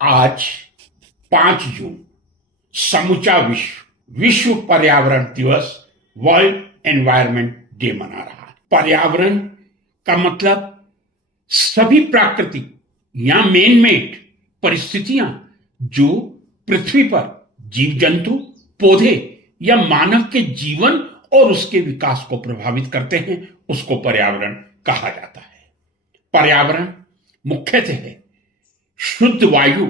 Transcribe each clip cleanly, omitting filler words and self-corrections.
आज 5 जून समूचा विश्व पर्यावरण दिवस, वर्ल्ड एनवायरनमेंट डे मना रहा है। पर्यावरण का मतलब सभी प्राकृतिक या मैन मेड परिस्थितियां जो पृथ्वी पर जीव जंतु, पौधे या मानव के जीवन और उसके विकास को प्रभावित करते हैं, उसको पर्यावरण कहा जाता है। पर्यावरण मुख्यतः शुद्ध वायु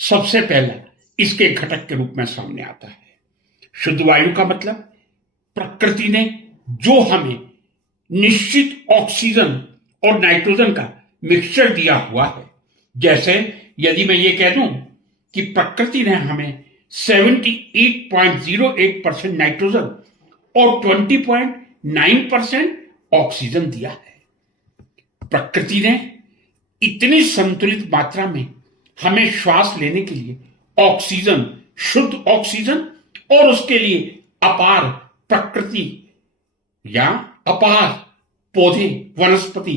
सबसे पहला इसके घटक के रूप में सामने आता है। शुद्ध वायु का मतलब प्रकृति ने जो हमें निश्चित ऑक्सीजन और नाइट्रोजन का मिक्सचर दिया हुआ है। जैसे यदि मैं ये कह दूं कि प्रकृति ने हमें 78.08% नाइट्रोजन और 20.9% ऑक्सीजन दिया है। प्रकृति ने इतनी संतुलित मात्रा में हमें श्वास लेने के लिए ऑक्सीजन, शुद्ध ऑक्सीजन और उसके लिए अपार प्रकृति या अपार पौधे, वनस्पति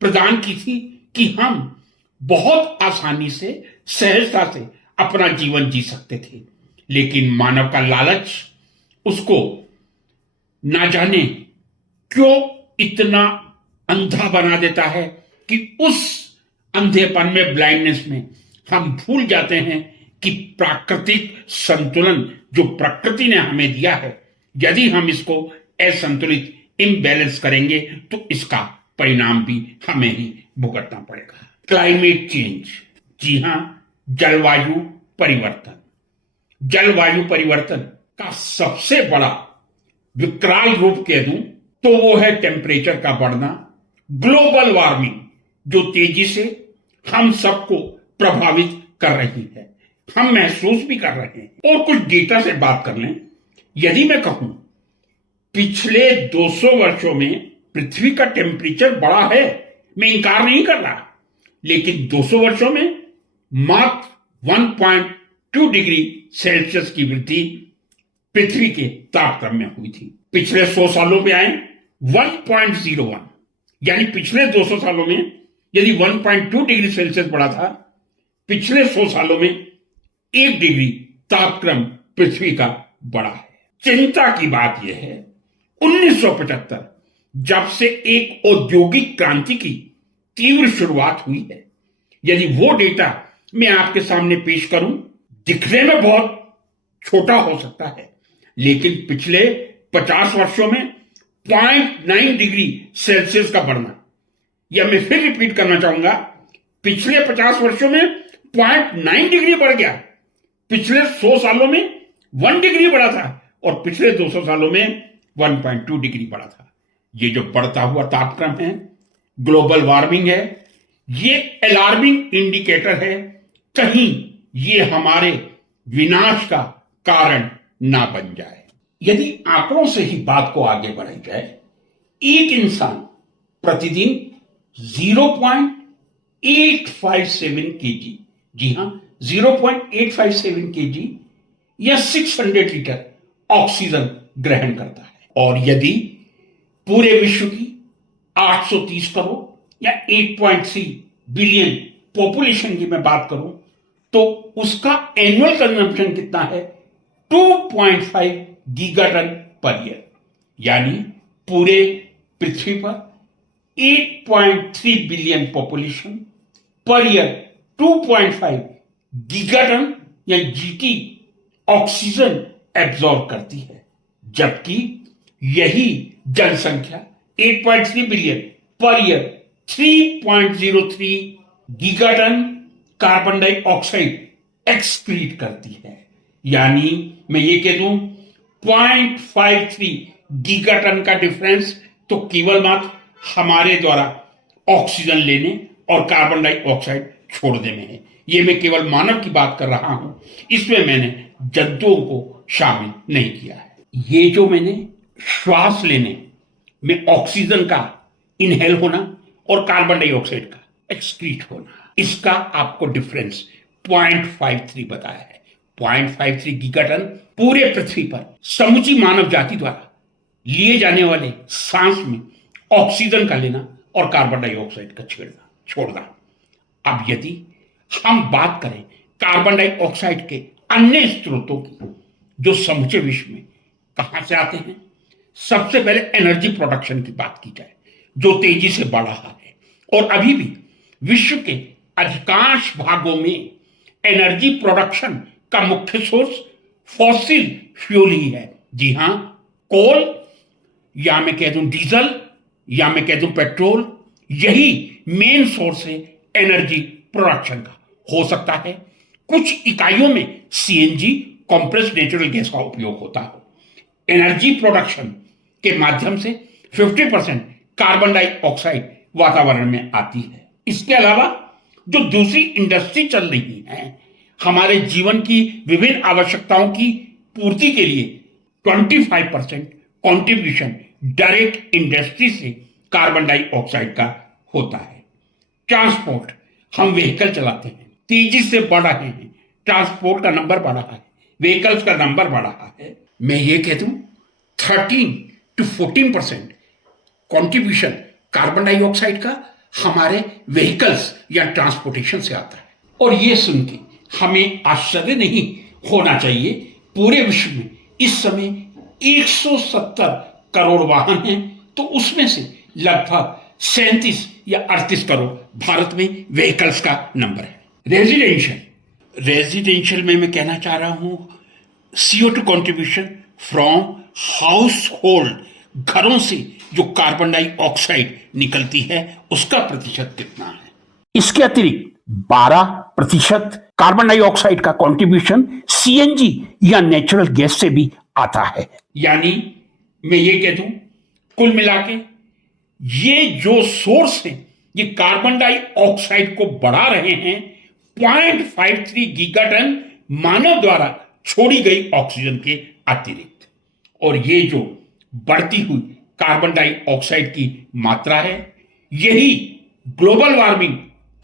प्रदान की थी कि हम बहुत आसानी से, सहजता से अपना जीवन जी सकते थे। लेकिन मानव का लालच उसको ना जाने क्यों इतना अंधा बना देता है कि उस अंधेपन में, ब्लाइंडनेस में हम भूल जाते हैं कि प्राकृतिक संतुलन जो प्रकृति ने हमें दिया है, यदि हम इसको असंतुलित, इम्बैलेंस करेंगे तो इसका परिणाम भी हमें ही भुगतना पड़ेगा। क्लाइमेट चेंज, जी हां, जलवायु परिवर्तन। जलवायु परिवर्तन का सबसे बड़ा विकराल रूप कह दूं तो वो है टेम्परेचर का बढ़ना, ग्लोबल वार्मिंग, जो तेजी से हम सबको प्रभावित कर रही है। हम महसूस भी कर रहे हैं। और कुछ डेटा से बात कर लें। यदि मैं कहूं पिछले 200 वर्षों में पृथ्वी का टेम्परेचर बढ़ा है, मैं इंकार नहीं कर रहा, लेकिन 200 वर्षों में मात्र 1.2 डिग्री सेल्सियस की वृद्धि पृथ्वी के तापक्रम में हुई थी। पिछले 100 सालों में आए 1.01, यानी पिछले 200 सालों में यदि 1.2 डिग्री सेल्सियस बढ़ा था, पिछले 100 सालों में 1 डिग्री तापक्रम पृथ्वी का बढ़ा है। चिंता की बात यह है 1975 जब से एक औद्योगिक क्रांति की तीव्र शुरुआत हुई है, यदि वो डेटा मैं आपके सामने पेश करूं, दिखने में बहुत छोटा हो सकता है, लेकिन पिछले 50 वर्षों में 0.9 डिग्री सेल्सियस का बढ़ना, या मैं फिर रिपीट करना चाहूंगा, पिछले 50 वर्षों में 0.9 डिग्री बढ़ गया। पिछले 100 सालों में 1 डिग्री बढ़ा था और पिछले 200 सालों में 1.2 डिग्री बढ़ा था। ये जो बढ़ता हुआ तापक्रम है, ग्लोबल वार्मिंग है, ये अलार्मिंग इंडिकेटर है। कहीं ये हमारे विनाश का कारण ना बन जाए। यदि आंकड़ों से ही बात को आगे बढ़ाई जाए, एक इंसान प्रतिदिन 0.857 केजी, जी हां 0.857 केजी या 600 लीटर ऑक्सीजन ग्रहण करता है। और यदि पूरे विश्व की 830 करोड़ या 8.3 बिलियन पॉपुलेशन की मैं बात करूं तो उसका एनुअल कंजम्पशन कितना है? 2.5 गीगाटन पर ईयर। यानी पूरे पृथ्वी पर 8.3 billion population per year 2.5 gigaton या जीटी ऑक्सीजन एब्जॉर्ब करती है, जबकि यही जनसंख्या 8.3 billion per year 3.03 gigaton carbon dioxide excrete करती है। यानी मैं ये कह दूं 0.53 गीगाटन का डिफरेंस तो केवल मात्र हमारे द्वारा ऑक्सीजन लेने और कार्बन डाइऑक्साइड छोड़ने में है। ये मैं केवल मानव की बात कर रहा हूं, इसमें मैंने जंतुओं को शामिल नहीं किया है। ये जो मैंने श्वास लेने में ऑक्सीजन का इनहेल होना और कार्बन डाइऑक्साइड का एक्सक्रीट होना, इसका आपको डिफरेंस 0.53 बताया है। 0.53 गीगाटन पूरे पृथ्वी पर समूची मानव जाति द्वारा लिए जाने वाले सांस में ऑक्सीजन का लेना और कार्बन डाइऑक्साइड का छोड़ना। अब यदि हम बात करें कार्बन डाइऑक्साइड के अन्य स्रोतों की, जो समूचे विश्व में कहां से आते हैं, सबसे पहले एनर्जी प्रोडक्शन की बात की जाए, जो तेजी से बढ़ रहा है और अभी भी विश्व के अधिकांश भागों में एनर्जी प्रोडक्शन का मुख्य सोर्स फॉसिल फ्यूल ही है। जी हां, कोल, या मैं कह दूं डीजल, या मैं कह दूं पेट्रोल, यही मेन सोर्स है एनर्जी प्रोडक्शन का। हो सकता है कुछ इकाइयों में सीएनजी, कॉम्प्रेस्ड नेचुरल गैस का उपयोग होता है। एनर्जी प्रोडक्शन के माध्यम से 50% कार्बन डाइऑक्साइड वातावरण में आती है। इसके अलावा जो दूसरी इंडस्ट्री चल रही है, हमारे जीवन की विभिन्न आवश्यकताओं की पूर्ति के लिए 25% कॉन्ट्रीब्यूशन डायरेक्ट इंडस्ट्री से कार्बन डाइऑक्साइड का होता है। ट्रांसपोर्ट, हम व्हीकल चलाते हैं, तेजी से बढ़ रहे हैं, ट्रांसपोर्ट का नंबर बढ़ रहा है, व्हीकल्स का नंबर बढ़ रहा है। मैं ये कह दूं 13 to 14% कॉन्ट्रीब्यूशन कार्बन डाइऑक्साइड का हमारे व्हीकल्स या ट्रांसपोर्टेशन से आता है। और ये सुन के हमें आश्चर्य नहीं होना चाहिए, पूरे विश्व में इस समय 170 करोड़ वाहन हैं, तो उसमें से लगभग 37 या 38 करोड़ भारत में व्हीकल्स का नंबर है। रेजिडेंशियल में मैं कहना चाह रहा हूं CO2 contribution from house hold, घरों से जो कार्बन डाइऑक्साइड निकलती है उसका प्रतिशत कितना है। इसके अतिरिक्त 12% कार्बन डाइऑक्साइड का कंट्रीब्यूशन सीएनजी या नेचुरल गैस से भी आता है। यानी मैं ये कह दूं, कुल मिला के ये जो सोर्स है, ये कार्बन डाइऑक्साइड को बढ़ा रहे हैं 0.53 गीगाटन मानव द्वारा छोड़ी गई ऑक्सीजन के अतिरिक्त। और ये जो बढ़ती हुई कार्बन डाइऑक्साइड की मात्रा है, यही ग्लोबल वार्मिंग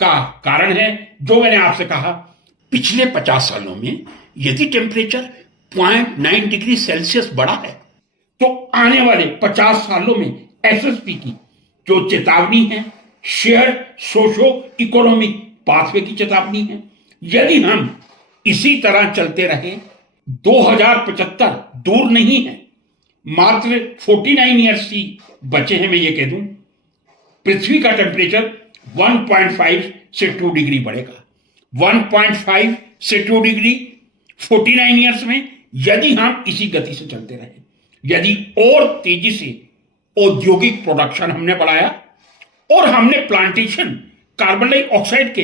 का कारण है। जो मैंने आपसे कहा, पिछले 50 सालों में यदि टेम्परेचर 0.9 डिग्री सेल्सियस बढ़ा है, तो आने वाले 50 सालों में एसएसपी की जो चेतावनी है, शेयर्ड सोशो इकोनॉमिक पाथवे की चेतावनी है, यदि हम इसी तरह चलते रहे 2075 दूर नहीं है, मात्र 49 ईयर्स ही बचे हैं। मैं ये कह दूं, पृथ्वी का टेम्परेचर 1.5 से 2 डिग्री बढ़ेगा। 1.5 से 2 डिग्री 49 ईयर्स में, यदि हम इसी गति से चलते रहे, यदि और तेजी से औद्योगिक प्रोडक्शन हमने बढ़ाया और हमने प्लांटेशन कार्बन डाइऑक्साइड के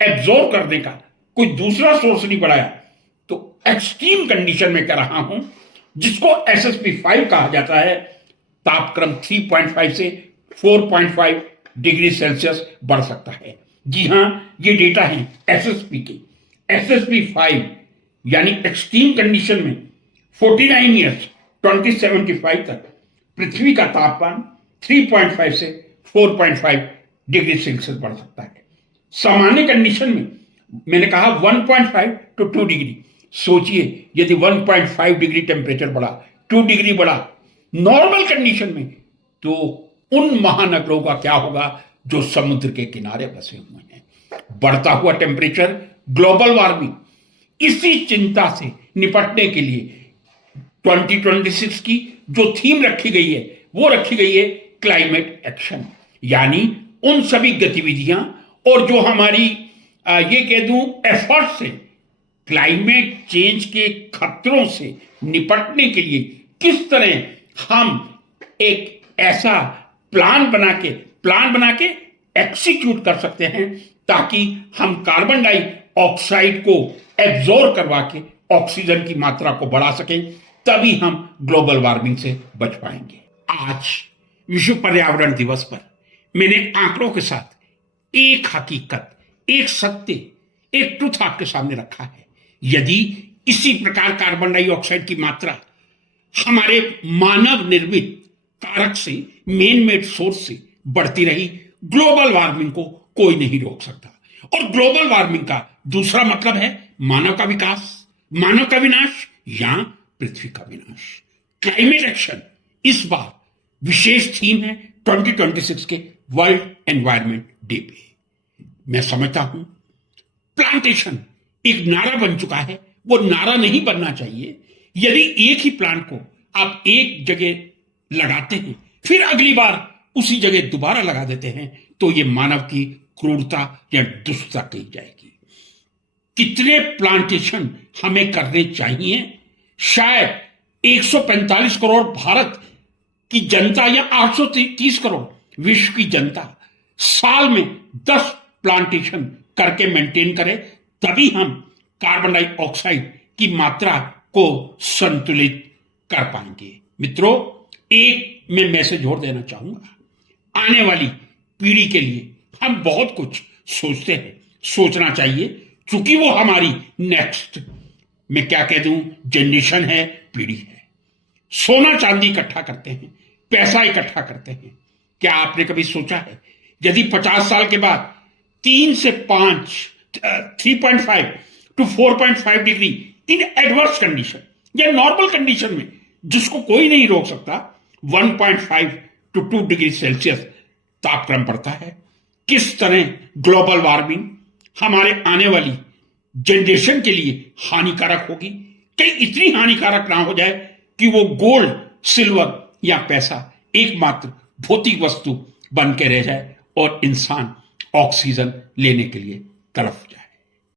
एब्जॉर्ब करने का कोई दूसरा सोर्स नहीं बढ़ाया, तो एक्सट्रीम कंडीशन में कह रहा हूं, जिसको SSP 5 कहा जाता है, तापक्रम 3.5 से 4.5 डिग्री सेल्सियस बढ़ सकता है। जी हां, ये डेटा है SSP के। SSP 5 यानी एक्सट्रीम कंडीशन में 49 ईयर्स 2075 तक पृथ्वी का तापमान 3.5 से 4.5 डिग्री सेल्सियस बढ़ सकता है। सामान्य कंडीशन में मैंने कहा 1.5 to 2 डिग्री। सोचिए, यदि 1.5 डिग्री टेम्परेचर बढ़ा, 2 डिग्री बढ़ा नॉर्मल कंडीशन में, तो उन महानगरों का क्या होगा जो समुद्र के किनारे बसे हुए हैं। बढ़ता हुआ टेम्परेचर, ग्लोबल वार्मिंग, इसी चिंता से निपटने के लिए 2026 की जो थीम रखी गई है, वो रखी गई है क्लाइमेट एक्शन। यानी उन सभी गतिविधियां और जो हमारी ये कह दूं एफर्ट से क्लाइमेट चेंज के खतरों से निपटने के लिए किस तरह हम एक ऐसा प्लान बना के एक्सिक्यूट कर सकते हैं, ताकि हम कार्बन डाइऑक्साइड को एब्जॉर्ब करवा के ऑक्सीजन की मात्रा को बढ़ा सकें, तभी हम ग्लोबल वार्मिंग से बच पाएंगे। आज विश्व पर्यावरण दिवस पर मैंने आंकड़ों के साथ एक हकीकत, एक सत्य, एक ट्रुथ आपके सामने रखा है। यदि इसी प्रकार कार्बन डाइऑक्साइड की मात्रा हमारे मानव निर्मित कारक से, मेन मेड सोर्स से बढ़ती रही, ग्लोबल वार्मिंग को कोई नहीं रोक सकता। और ग्लोबल वार्मिंग का दूसरा मतलब है मानव का विकास, मानव का विनाश या पृथ्वी का विनाश। क्लाइमेट एक्शन इस बार विशेष थीम है 2026 के वर्ल्ड एनवायरमेंट डे पे। मैं समझता हूं प्लांटेशन एक नारा बन चुका है, वो नारा नहीं बनना चाहिए। यदि एक ही प्लांट को आप एक जगह लगाते हैं, फिर अगली बार उसी जगह दोबारा लगा देते हैं, तो ये मानव की क्रूरता या दुष्टता कही जाएगी। कितने प्लांटेशन हमें करने चाहिए? शायद 145 करोड़ भारत की जनता या 830 करोड़ विश्व की जनता साल में 10 प्लांटेशन करके मेंटेन करे, तभी हम कार्बन डाइऑक्साइड की मात्रा को संतुलित कर पाएंगे। मित्रों, एक मैं मैसेज और देना चाहूंगा। आने वाली पीढ़ी के लिए हम बहुत कुछ सोचते हैं, सोचना चाहिए, क्योंकि वो हमारी नेक्स्ट, मैं क्या कह दूं, जनरेशन है, पीढ़ी है। सोना चांदी इकट्ठा करते हैं, पैसा इकट्ठा करते हैं। क्या आपने कभी सोचा है यदि 50 साल के बाद 3 से 5 3.5 to 4.5 degree in adverse condition या नॉर्मल कंडीशन में, जिसको कोई नहीं रोक सकता, 1.5 to 2 डिग्री सेल्सियस तापक्रम बढ़ता है, किस तरह ग्लोबल वार्मिंग हमारे आने वाली जनरेशन के लिए हानिकारक होगी? कहीं इतनी हानिकारक ना हो जाए कि वो गोल्ड, सिल्वर या पैसा एकमात्र भौतिक वस्तु बन के रह जाए और इंसान ऑक्सीजन लेने के लिए तड़प जाए।